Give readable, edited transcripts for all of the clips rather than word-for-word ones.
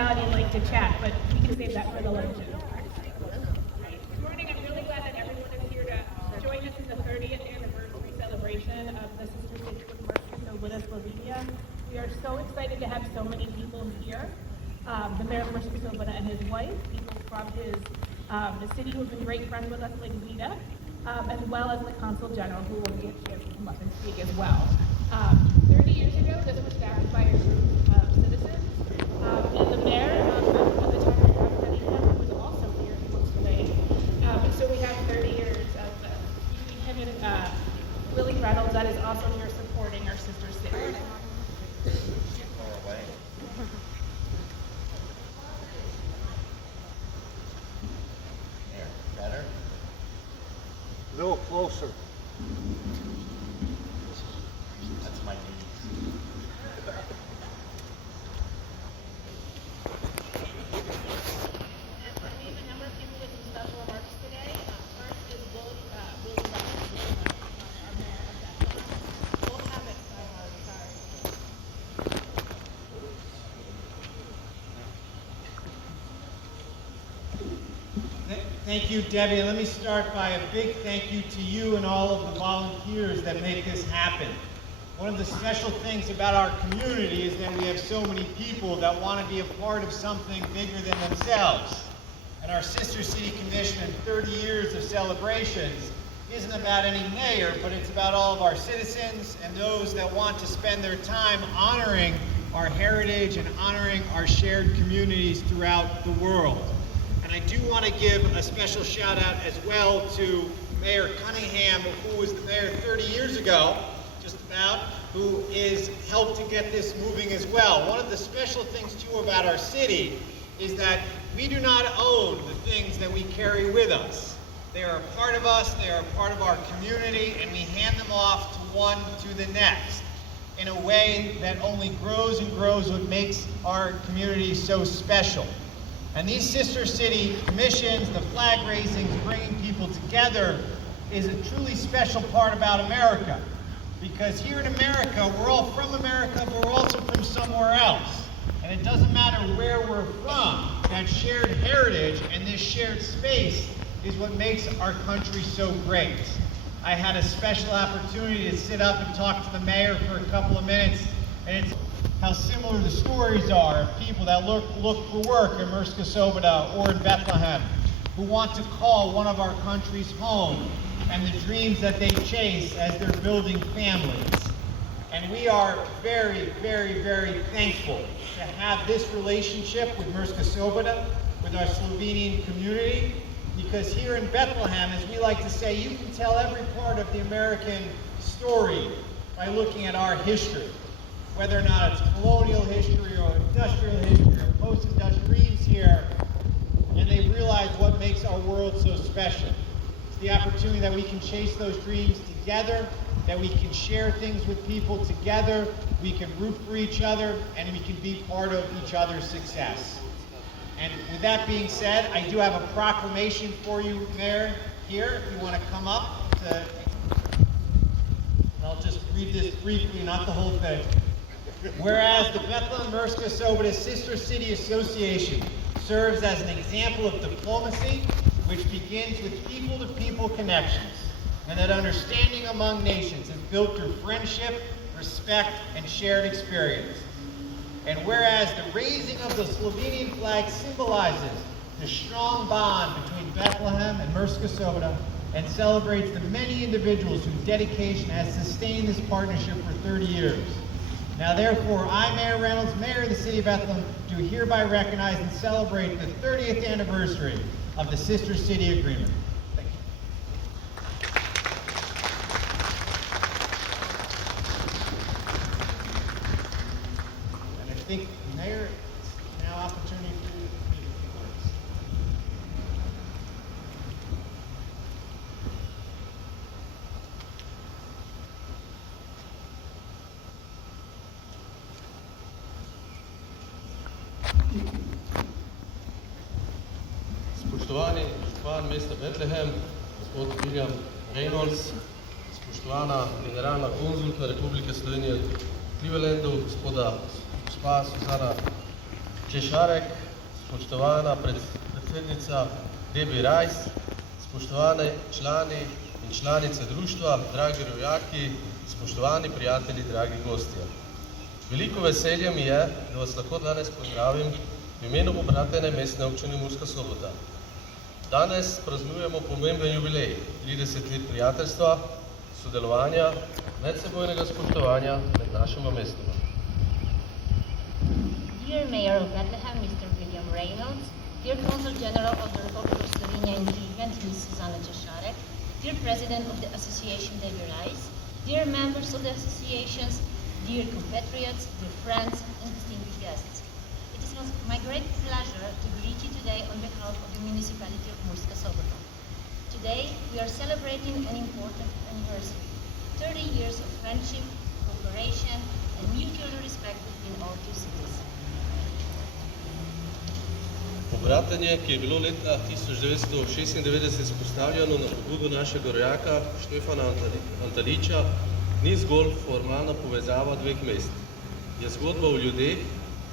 personality and like to chat, but we can save that for the luncheon. Good morning. I'm really glad that everyone is here to join us in the 30th anniversary celebration of the Sister City of Mrska Sobota, Slovenia. We are so excited to have so many people here. The mayor of Mrska Sobota and his wife, people from the city who have been great friends with us, like Vita, as well as the Consul General, who will get a chance to come up and speak as well. 30 years ago, this was founded by a group of citizens, and the mayor of the town of Rob Cunningham was also here and looks today. And so we have 30 years of between him and Willie Reynolds that is also here supporting our sister city. Better? A little closer. That's my knees. We have a number of people with some special remarks today. First is Willie Reynolds, our mayor of Bethlehem. We'll have it, sorry. Thank you, Debbie. Let me start by a big thank you to you and all of the volunteers that make this happen. One of the special things about our community is that we have so many people that want to be a part of something bigger than themselves. And our Sister City Commission in 30 years of celebrations isn't about any mayor, but it's about all of our citizens and those that want to spend their time honoring our heritage and honoring our shared communities throughout the world. And I do want to give a special shout out as well to Mayor Cunningham, who was the mayor 30 years ago, just about, who is helped to get this moving as well. One of the special things too about our city is that we do not own the things that we carry with us. They are a part of us, they are a part of our community, and we hand them off to one to the next in a way that only grows and grows what makes our community so special. And these Sister City commissions, the flag raisings, bringing people together is a truly special part about America. Because here in America, we're all from America, but we're also from somewhere else. And it doesn't matter where we're from, that shared heritage and this shared space is what makes our country so great. I had a special opportunity to sit up and talk to the mayor for a couple of minutes, and it's how similar the stories are of people that look for work in Mrska Sobota or in Bethlehem, who want to call one of our countries home, and the dreams that they chase as they're building families. And we are very, very, very thankful to have this relationship with Mrska Sobota, with our Slovenian community, because here in Bethlehem, as we like to say, you can tell every part of the American story by looking at our history. Whether or not it's colonial history or industrial history or post-industrial dreams here, and they realize what makes our world so special. It's the opportunity that we can chase those dreams together, that we can share things with people together, we can root for each other, and we can be part of each other's success. And with that being said, I do have a proclamation for you, Mayor, here, if you want to come up. And I'll just read this briefly, not the whole thing. Whereas the Bethlehem Mrska Sobota Sister City Association serves as an example of diplomacy, which begins with people-to-people connections, and that understanding among nations is built through friendship, respect, and shared experience. And whereas the raising of the Slovenian flag symbolizes the strong bond between Bethlehem and Mrska Sobota and celebrates the many individuals whose dedication has sustained this partnership for 30 years. Now therefore, I, Mayor Reynolds, Mayor of the City of Bethlehem, do hereby recognize and celebrate the 30th anniversary of the Sister City Agreement. Thank you. And I think, Mayor, it's now opportunity for you to speak a few words. Spoštovani župan mesta Bethlehem, gospod William Reynolds, spoštovana generalna konzulka Republike Slovenije v Clevelandu, gospa Suzana Češarek, spoštovana predsednica Debi Rajs, spoštovani člani in članice društva, dragi rojaki, spoštovani prijatelji, dragi gostje. Veliko veselje mi je, da vas lahko danes pozdravim v imenu pobratene mestne občine Murska Sobota. Danes praznujemo pomemben jubilej, 30 let prijateljstva, sodelovanja, medsebojnega spoštovanja med našima mestoma. Dear Mayor of Bethlehem, Mr. William Reynolds, dear Consul General of the Republic of Slovenia in Cleveland, Ms. Susanna Češarek, dear President of the Association Debi Rajs, dear members of the associations, dear compatriots, dear friends, and distinguished guests. It is my great pleasure to greet you today on behalf of the municipality of Murska Sobota. Today, we are celebrating an important anniversary, 30 years of friendship, cooperation, and mutual respect between our two cities. Pobratenje, ki je bilo leta 1996 spostavljeno na pobudo našega rojaka Štefana Antaliča, ni zgolj formalna povezava dveh mest. Je zgodba o ljudeh,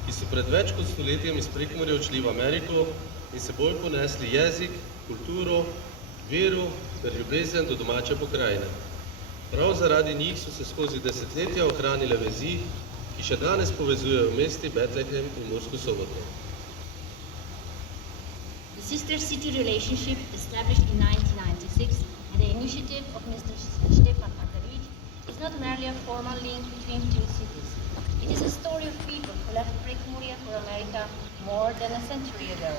ki so pred več kot stoletjem iz Prekmurja odšli v Ameriko in seboj ponesli jezik, kulturo, vero ter ljubezen do domače pokrajine. Prav zaradi njih so se skozi desetletja ohranile vezi, ki še danes povezujejo mesti Betlehem in Mursko Soboto. The sister-city relationship established in 1996 at the initiative of Mr. Stefan Antalič is not merely a formal link between two cities. It is a story of people who left Prekmurje for America more than a century ago,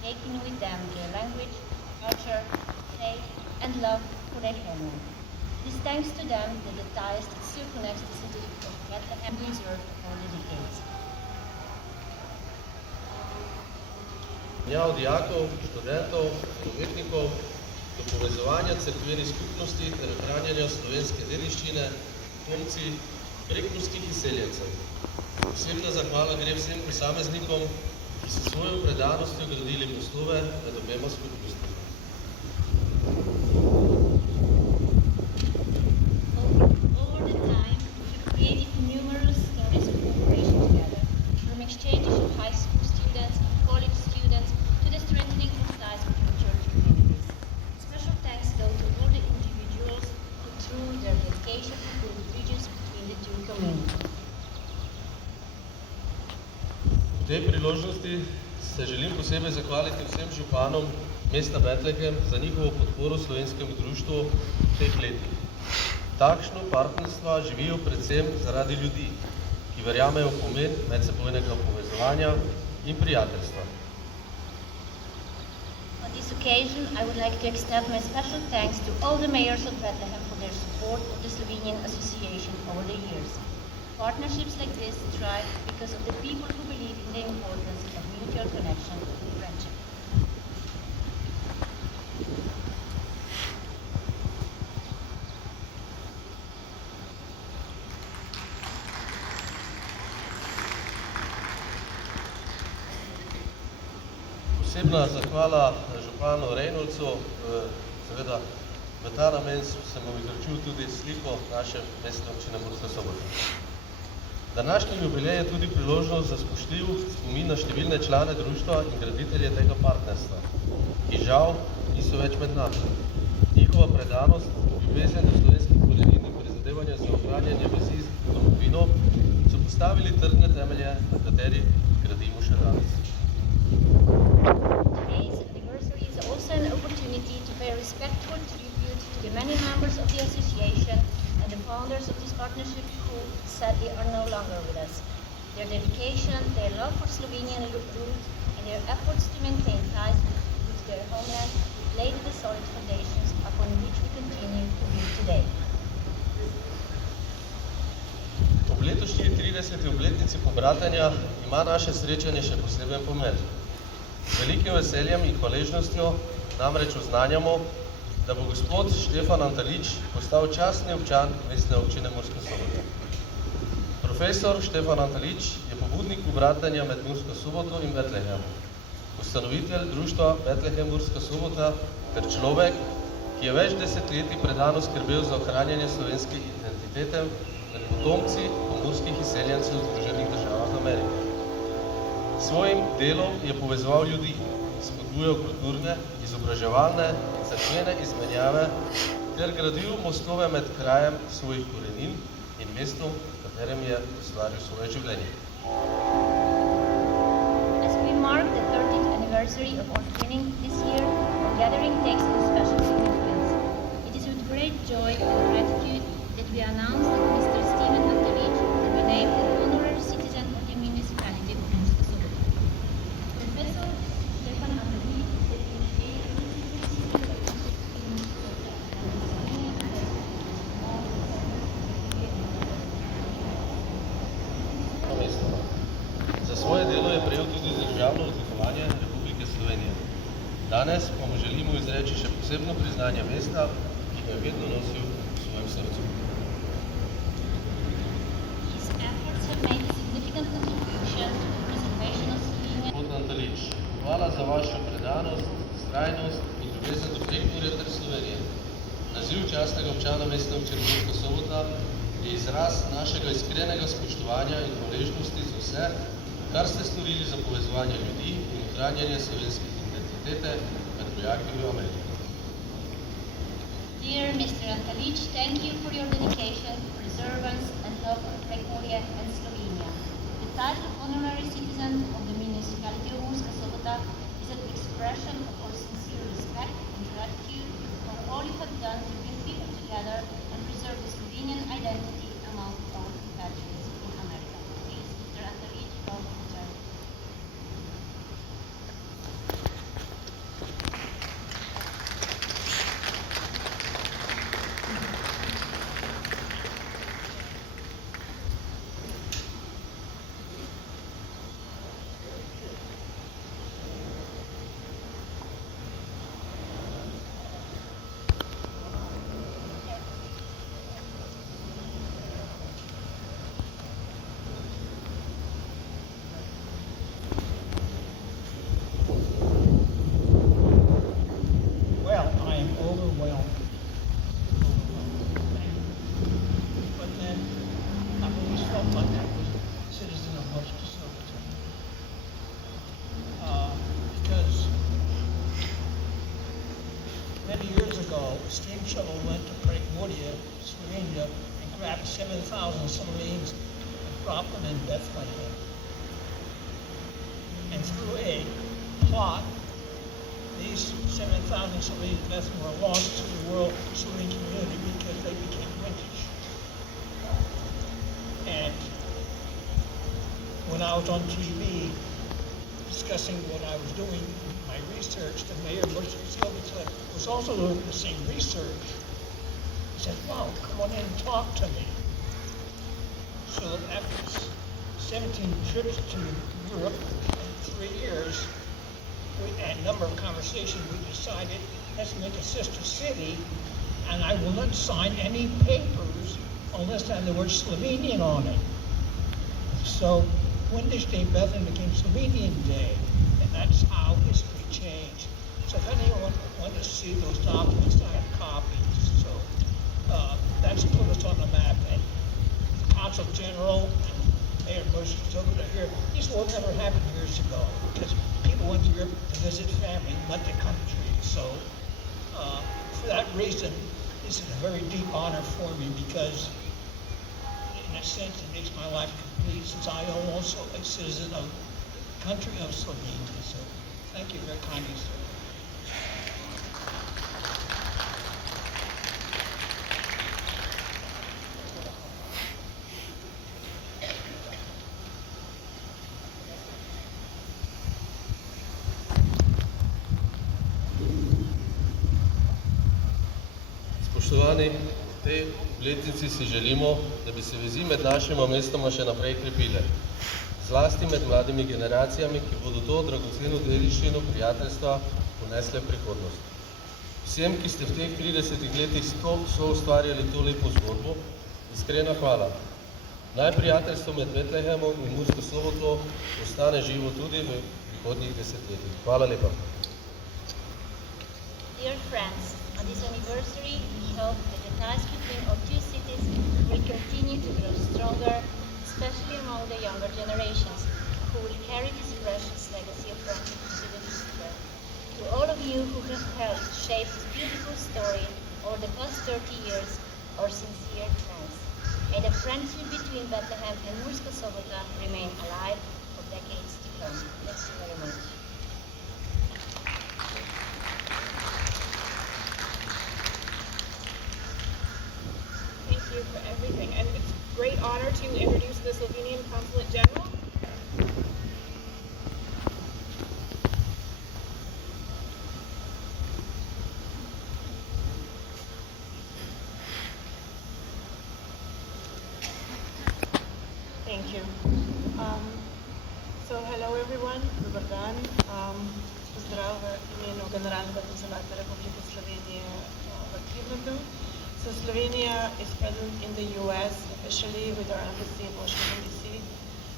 taking with them their language, culture, faith, and love for their homeland. It is thanks to them that the ties that still connects the city of Bethlehem preserved over the decades. Od dijakov, študentov in umetnikov do povezovanja cerkvenih skupnosti ter ohranjanja slovenske dediščine, potomci prekmurskih izseljencev. Posebna zahvala gre vsem posameznikom, ki so svojo predanostjo gradili mostove med obema skupnostmi. Over the time, we have created numerous stories of cooperation together, from exchanges of high school students, college students, to the strengthening of ties between church communities. Special thanks go to all the individuals who, through their dedication, built bridges between the two communities. V tej priložnosti se želim posebej zahvaliti vsem županom mesta Betlehem za njihovo podporo slovenskemu društvu v teh letih. Takšno partnerstvo živijo predvsem zaradi ljudi, ki verjamejo v pomen medsebojnega povezovanja in prijateljstva. On this occasion, I would like to extend my special thanks to all the mayors of Bethlehem for their support of the Slovenian Association over the years. Partnerships like this thrive because of the people who believe in the importance of mutual connection and friendship. Posebna zahvala županu Reynoldsu, seveda v ta namen sem mu izročil tudi sliko naše mestne občine Murska Sobota. Današnji jubilej je tudi priložnost za spoštljiv spomin na številne člane društva in graditelje tega partnerstva, ki žal niso več med nami. Njihova predanost, ljubezen do slovenskih korenin in prizadevanja za ohranjanje vezi z domovino so postavili trdne temelje, na katerih gradimo še danes. Today's anniversary is also an opportunity to pay respectful tribute to the many members of the association and the founders of this partnership who sadly are no longer with us. Their dedication, their love for Slovenian roots, and their efforts to maintain ties with their homeland laid the solid foundations upon which we continue to build today. Ob letošnji 30. obletnici pobratenja ima naše srečanje še poseben pomen. Z velikim veseljem in hvaležnostjo namreč oznanjamo, da bo gospod Štefan Antalič postal častni občan mestne občine Murska Sobota. Profesor Štefan Antalič je pobudnik pobratenja med Mursko Soboto in Betlehem, ustanovitelj društva Betlehem Murska Sobota ter človek, ki je več desetletij predano skrbel za ohranjanje slovenske identitete med potomci pomurskih izseljencev v Združenih državah Amerike. Svojim delom je povezoval ljudi, spodbujal kulturne, izobraževalne in cerkvene izmenjave ter gradil mostove med krajem svojih korenin in mestom, v katerem je ustvaril svoje življenje. As we mark the 30th anniversary of our twinning this year, our gathering takes a special significance. It is with great joy and gratitude that we announce that Mr. Steven Antalić will be named an honorary citizen of the municipality of Murska Sobota. Professor Stefan Antalić is Mestoma. Za svoje delo je prejel tudi državno odlikovanje Republike Slovenije. Danes pa mu želimo izreči še posebno priznanje mesta, ki ga je vedno nosil v svojem srcu. His efforts have made a significant contribution to the preservation of Slovenia. Gospod Antalić, hvala za vašo predanost, vztrajnost in ljubezen do Prekmurja ter Slovenije. Naziv častnega občana Mestne občine Murska Sobota je izraz našega iskrenega spoštovanja in hvaležnosti za vse, kar ste storili za povezovanje ljudi in ohranjanje slovenske identitete med rojaki v Ameriki. Dear Mr. Antalić, thank you for your dedication, preservance and love for Prekmurje and Slovenia. The title of honorary citizen of the municipality of Murska Sobota is an expression of our sincere respect and gratitude for all you have done to bring people together and preserve the Slovenian identity among our compatriots in America. Please, Mr. Antalić, welcome to Turkey. Well, I am overwhelmed. But then, I've always felt like I was a citizen of Murska Sobota. Because many years ago, a steam shuttle went to Prekmurje, Slovenia, and grabbed 7,000 Slovenes and dropped them in Bethlehem. And through a plot, these 7,000 Slovene Bethlehem were lost to the world Slovene community because they became British. And when I was on TV discussing what I was doing, my research, the mayor of Murska Sobota was also doing the same research. He said, "Wow, come on in and talk to me." So after 17 trips to Europe in 3 years, and a number of conversations, we decided, let's make a sister city, and I will not sign any papers unless I have the word Slovenian on it. So Windisch Day Bethlehem became Slovenian Day, and that's how history changed. So if anyone wants to see those documents, I have copies. So that's put us on the map. And the Consul General and Mayor Murska Sobota here, this will never happen years ago because people went to Europe to visit family, not the country. So for that reason, this is a very deep honor for me because in a sense it makes my life complete since I am also a citizen of the country of Slovenia. So thank you very kindly, sir. Spoštovani, v tej obletnici si želimo, da bi se vezi med našima mestoma še naprej krepile. Zlasti med mladimi generacijami, ki bodo to dragoceno dediščino prijateljstva ponesle v prihodnost. Vsem, ki ste v teh 30 letih soustvarjali to lepo zgodbo, iskrena hvala. Naj prijateljstvo med Betlehemom in Mursko Soboto ostane živo tudi v prihodnjih desetletjih. Hvala lepa. Dear friends, on this anniversary, we hope that the ties between our two cities will continue to grow stronger, especially among the younger generations. who will carry this precious legacy of friendship into the future. To all of you who have helped shape this beautiful story over the past 30 years, our sincere thanks. May the friendship between Bethlehem and Murska Sobota remain alive for decades to come. Thank you very much. Thank you for everything. And it's a great honor to introduce the Slovenian Consulate General. Thank you. Hello everyone, dobar dan. Pozdrav v imenu Generalnega konzulata Republike Slovenije v Clevelandu. So Slovenia is present in the US officially with our embassy in Washington DC.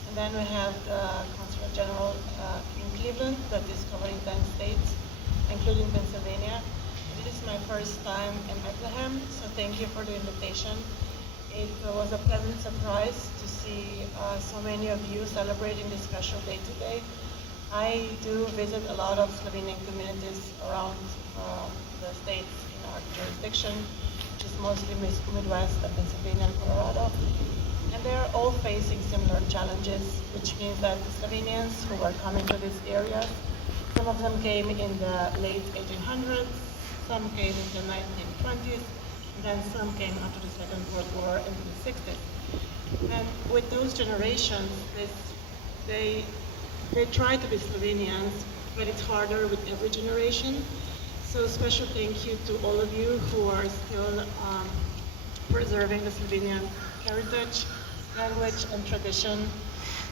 And then we have the Consulate General in Cleveland that is covering 10 states, including Pennsylvania. This is my first time in Bethlehem, so thank you for the invitation. It was a pleasant surprise to see so many of you celebrating this special day today. I do visit a lot of Slovenian communities around the states in our jurisdiction, which is mostly Midwest and Pennsylvania and Colorado. And they're all facing similar challenges, which means that the Slovenians who are coming to these areas, some of them came in the late 1800s, some came in the 1920s, and then some came after the Second World War into the 60s. And with those generations, they try to be Slovenians, but it's harder with every generation. So special thank you to all of you who are still preserving the Slovenian heritage, language, and tradition.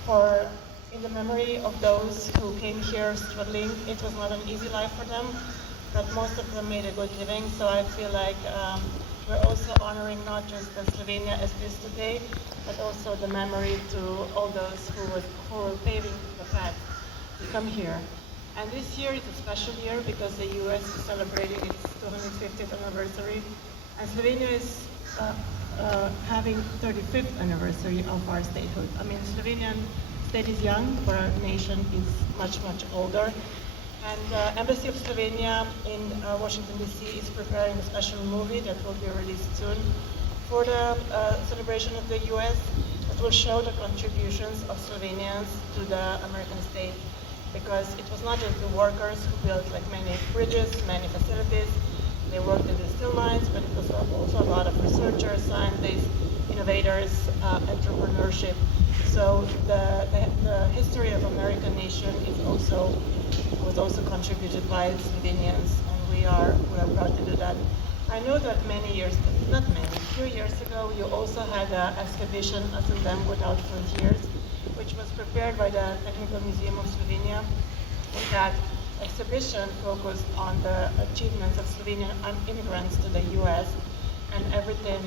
For in the memory of those who came here struggling, it was not an easy life for them, but most of them made a good living. So I feel like we're also honoring not just the Slovenia as it is today, but also the memory to all those who were paving the path to come here. And this year is a special year because the US is celebrating its 250th anniversary, and Slovenia is having 35th anniversary of our statehood. I mean, Slovenian state is young, but our nation is much, much older. And the Embassy of Slovenia in Washington, D.C. is preparing a special movie that will be released soon for the celebration of the U.S. It will show the contributions of Slovenians to the American state, because it was not just the workers who built like many bridges, many facilities. They worked in the steel mines, but it was also a lot of researchers, scientists, innovators, entrepreneurship. So the history of American nation was also contributed by Slovenians, and we are proud to do that. I know that a few years ago, you also had an exhibition at Them Without Frontiers, which was prepared by the Technical Museum of Slovenia. And that exhibition focused on the achievements of Slovenian immigrants to the US and everything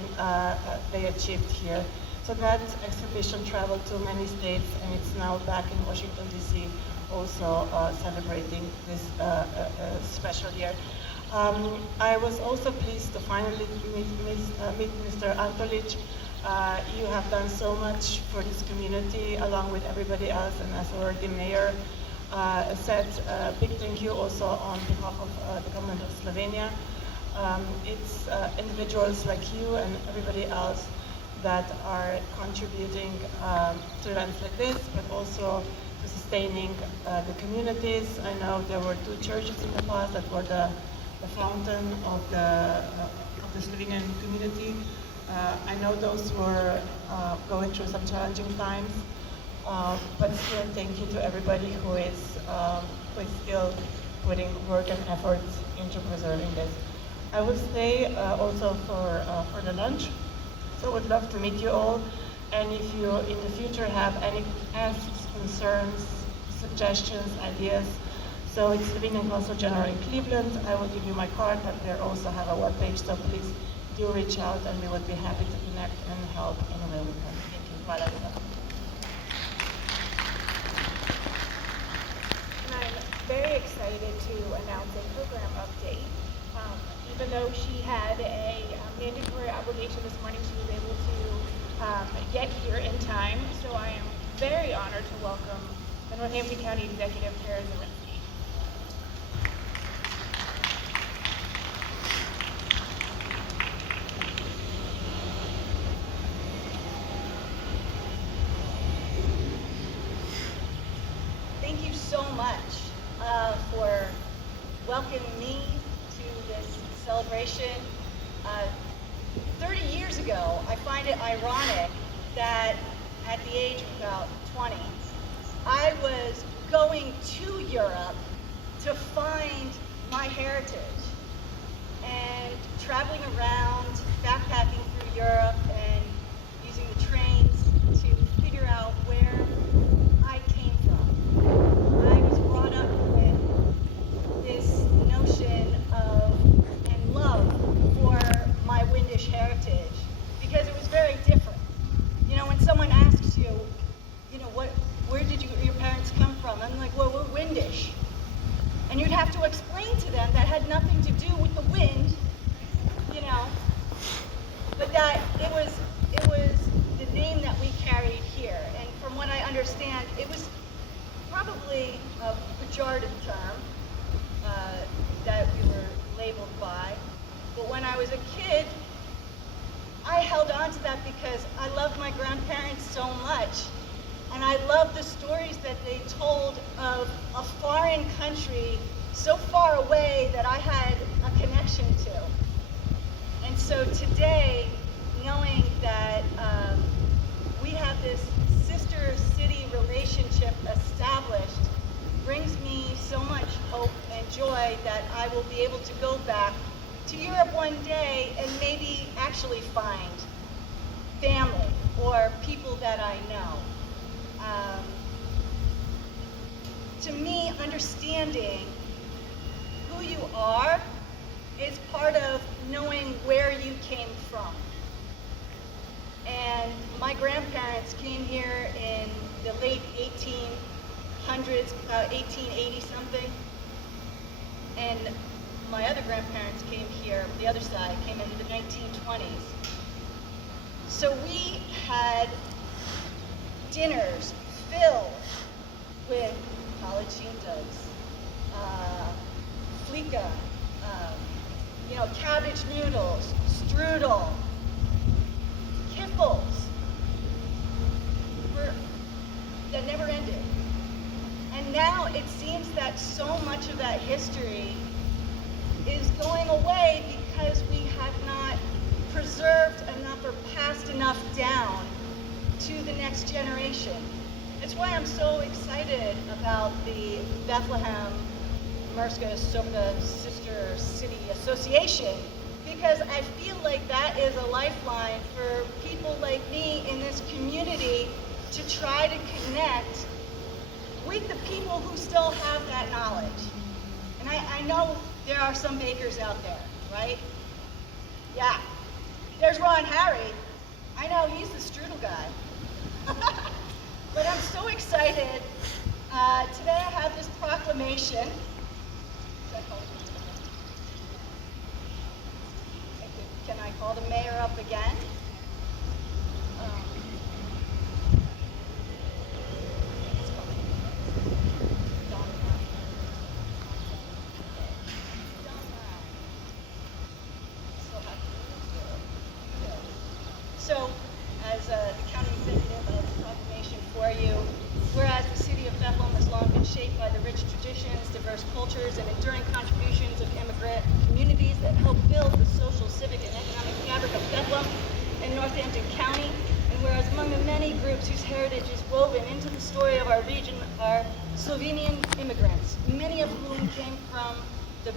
they achieved here. So that exhibition traveled to many states, and it's now back in Washington, D.C., also celebrating this special year. I was also pleased to finally meet Mr. Antolic. You have done so much for this community, along with everybody else, and as already Mayor said, a big thank you also on behalf of the government of Slovenia. It's individuals like you and everybody else that are contributing to events like this, but also to sustaining the communities. I know there were 2 churches in the past that were the fountain of the Slovenian community. I know those were going through some challenging times, but still thank you to everybody who is still putting work and efforts into preserving this. I will stay also for the lunch. So would love to meet you all, and if you in the future have any asks, concerns, suggestions, ideas, so it's Slovenian Consul General in Cleveland. I will give you my card, but they also have a webpage, so please do reach out, and we would be happy to connect and help any way we can. Thank you. Hvala lepa. And I'm very excited to announce a program update. Even though she had a mandatory obligation this morning, she was able to get here in time. So I am very honored to welcome the Northampton County Executive Chair Zawinski. Thank you so much for welcoming me to this celebration. 30 years ago, I find it ironic that at the age of about 20, I was going to Europe to find my heritage and traveling around, backpacking through Europe and using the trains to figure out where I came from. I was brought up with this notion of and love for my Windish heritage because it was very different. You know, when someone asks you, you know, where did your parents come from? I'm like, well, we're Windish. And you'd have to explain to them that had nothing to do with the wind, you know, but that it was the name that we carried here. And from what I understand, it was probably a pejorative term that we were labeled by. But when I was a kid, I held on to that because I loved my grandparents so much. And I loved the stories that they told of a foreign country so far away that I had a connection to. And so today, knowing that we have this sister city relationship established brings me so much hope and joy that I will be able to go back to Europe one day and maybe actually find family or people that I know. To me, understanding who you are is part of knowing where you came from. And my grandparents came here in the late 1800s, about 1880 something. And my other grandparents came here, the other side, came into the 1920s. So we had dinners filled with palacintas, flika, you know, cabbage noodles, strudel, kiffles, that never ended. And now it seems that so much of that history is going away because we have not preserved enough or passed enough down to the next generation. It's why I'm so excited about the Bethlehem Mrska Sobota Sister City Association, because I feel like that is a lifeline for people like me in this community to try to connect with the people who still have that knowledge. And I know there are some bakers out there, right? Yeah. There's Ron Harry. I know, he's the strudel guy. But I'm so excited. Today I have this proclamation. Can I call the mayor up again? So, as the county executive, I have a proclamation for you. Whereas the city of Bethlehem has long been shaped by the rich traditions, diverse cultures, and enduring contributions of immigrant communities that help build the social, civic, and economic fabric of Bethlehem and Northampton County. And whereas among the many groups whose heritage is woven into the story of our region are Slovenian immigrants, many of whom came from the...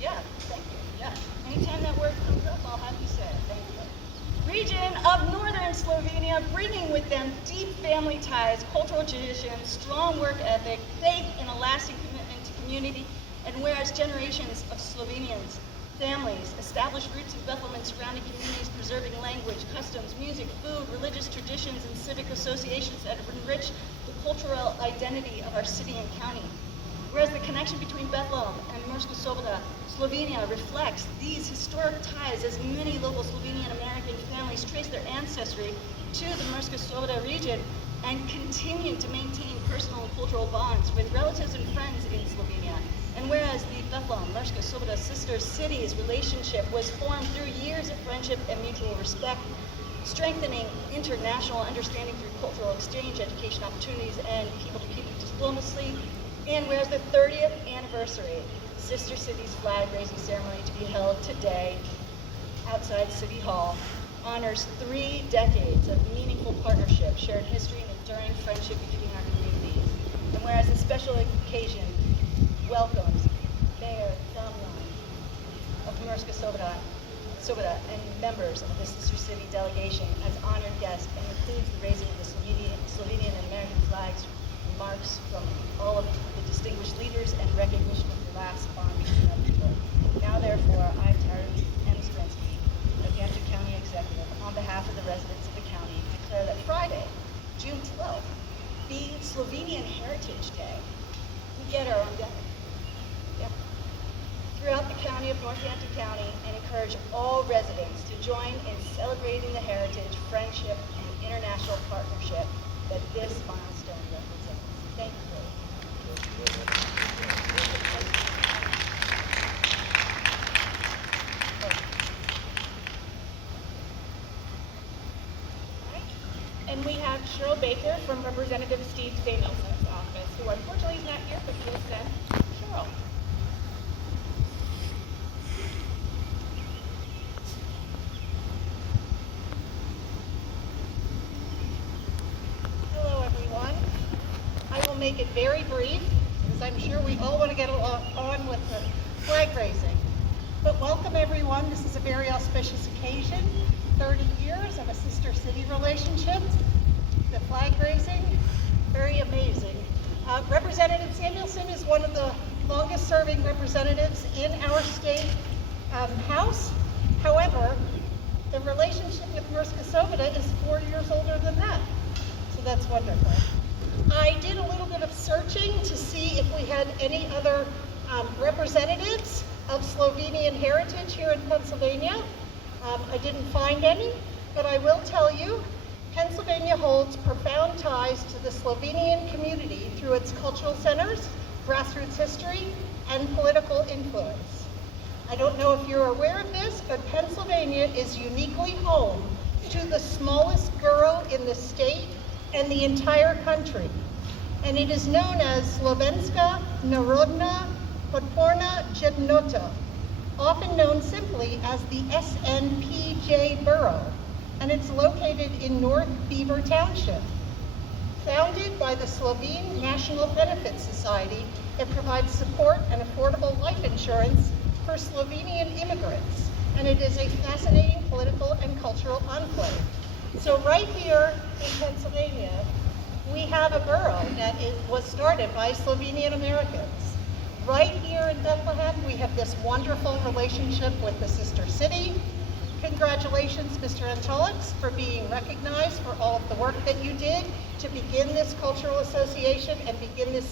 Yeah, thank you. Yeah. Anytime that word comes up, I'll have you say it. Thank you. Region of northern Slovenia, bringing with them deep family ties, cultural traditions, strong work ethic, faith, and a lasting commitment to community. And whereas generations of Slovenians, families, established roots in Bethlehem and surrounding communities, preserving language, customs, music, food, religious traditions, and civic associations that have enriched the cultural identity of our city and county. Whereas the connection between Bethlehem and Murska Sobota, Slovenia reflects these historic ties as many local Slovenian American families trace their ancestry to the Murska Sobota region and continue to maintain personal and cultural bonds with relatives and friends in Slovenia. And whereas the Bethlehem Murska Sobota sister cities relationship was formed through years of friendship and mutual respect, strengthening international understanding through cultural exchange, education opportunities, and people-to-people diplomacy. And whereas the 30th anniversary Sister Cities flag raising ceremony to be held today outside City Hall honors 3 decades of meaningful partnership, shared history, and enduring friendship between our communities. And whereas this special occasion welcomes Mayor Damjan of Murska Sobota and members of the Sister City delegation as honored guests, and includes the raising of the Slovenian and American flags, remarks from all of the distinguished leaders, and recognition of the last bond between our people. Now therefore, I, Tara M. Spensky, the Hampton County Executive, on behalf of the residents of the county, declare that Friday, June 12th, be Slovenian Heritage Day. We get our own day. Yeah. Throughout the county of Northampton County, and encourage all residents to join in celebrating the heritage, friendship, and international partnership that this milestone represents. Thank you. And we have Cheryl Baker from Representative Steve Samuelson's office, who unfortunately is not here, but he will send Cheryl. Hello, everyone. I will make it very brief, because I'm sure we all want to get on with the flag raising. But welcome, everyone. This is a very auspicious occasion. 30 years of a sister city relationship. The flag raising, very amazing. Representative Samuelson is one of the longest serving representatives in our state house. However, the relationship with Murska Sobota is 4 years older than that. So that's wonderful. I did a little bit of searching to see if we had any other representatives of Slovenian heritage here in Pennsylvania. I didn't find any, but I will tell you, Pennsylvania holds profound ties to the Slovenian community through its cultural centers, grassroots history, and political influence. I don't know if you're aware of this, but Pennsylvania is uniquely home to the smallest borough in the state and the entire country. And it is known as Slovenska Narodna Podporna Jednota, often known simply as the SNPJ borough, and it's located in North Beaver Township. Founded by the Slovene National Benefit Society, it provides support and affordable life insurance for Slovenian immigrants, and it is a fascinating political and cultural enclave. So right here in Pennsylvania, we have a borough that was started by Slovenian Americans. Right here in Bethlehem, we have this wonderful relationship with the sister city. Congratulations, Mr. Antolix, for being recognized for all of the work that you did to begin this cultural association and begin this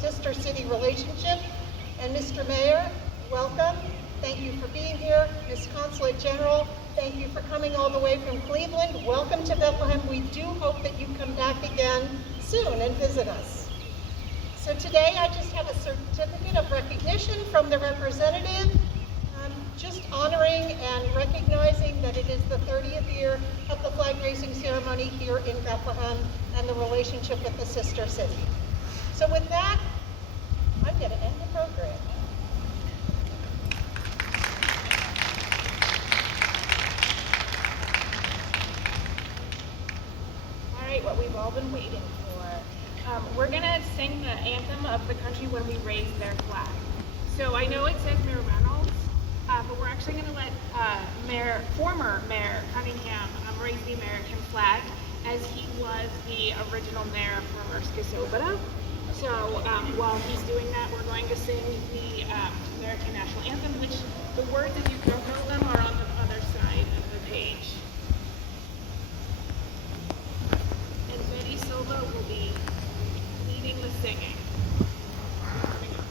sister city relationship. And Mr. Mayor, welcome. Thank you for being here. Ms. Consulate General, thank you for coming all the way from Cleveland. Welcome to Bethlehem. We do hope that you come back again soon and visit us. So today I just have a certificate of recognition from the representative, just honoring and recognizing that it is the 30th year of the flag raising ceremony here in Bethlehem and the relationship with the sister city. So with that, I'm going to end the program. All right, what we've all been waiting for. We're gonna sing the anthem of the country when we raise their flag. So I know it says Mayor Reynolds, but we're actually gonna let former Mayor Cunningham raise the American flag, as he was the original mayor for Murska Sobota. So while he's doing that, we're going to sing the American National Anthem, which the words, if you don't know them, are on the other side of the page. And Betty Silva will be leading the singing. Here we go.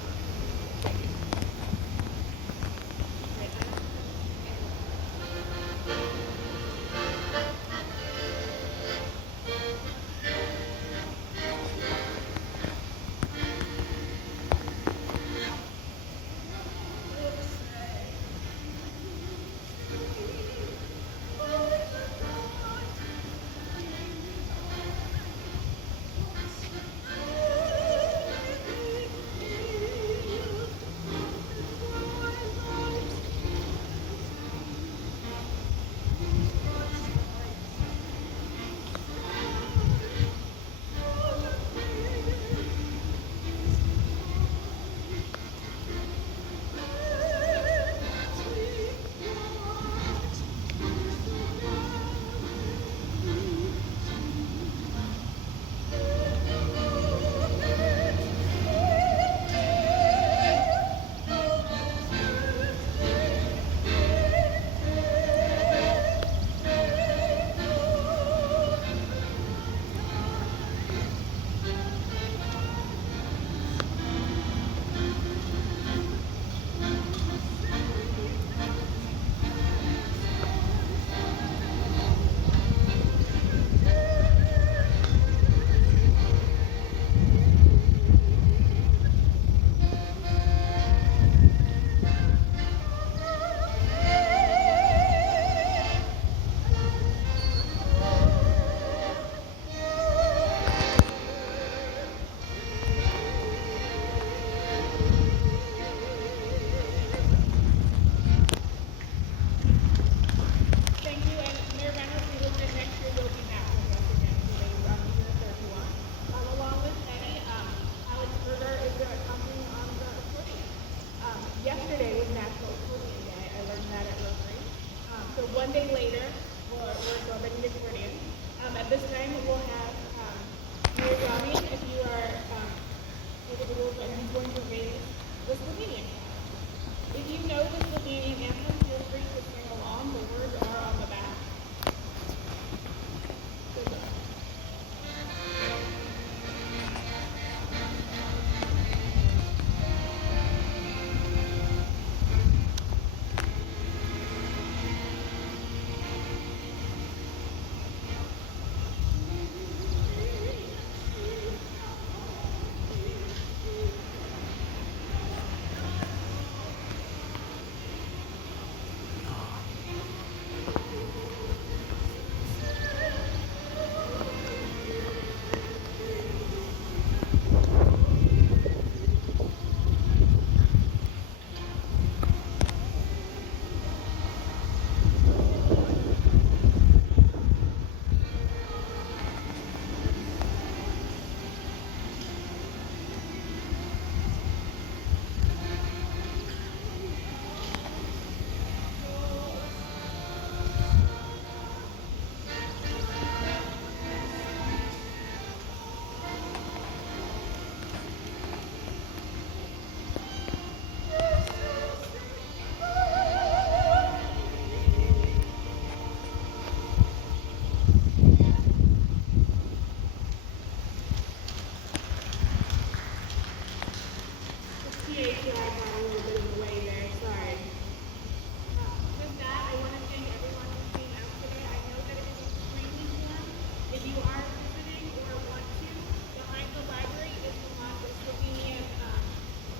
your iPad a little bit in the way there, sorry. With that, I want to thank everyone who came out today. I know that it is extremely warm. If you are visiting or want to, behind the library is the Slovenian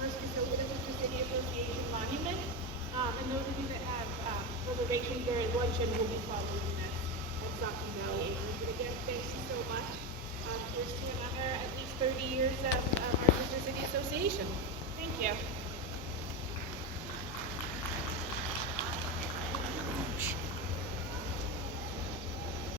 Sister City Association monument. And those of you that have reservations there, luncheon will be following this at Saki Valley. But again, thanks so much. Here's to another at least 30 years of our Sister City Association. Thank you.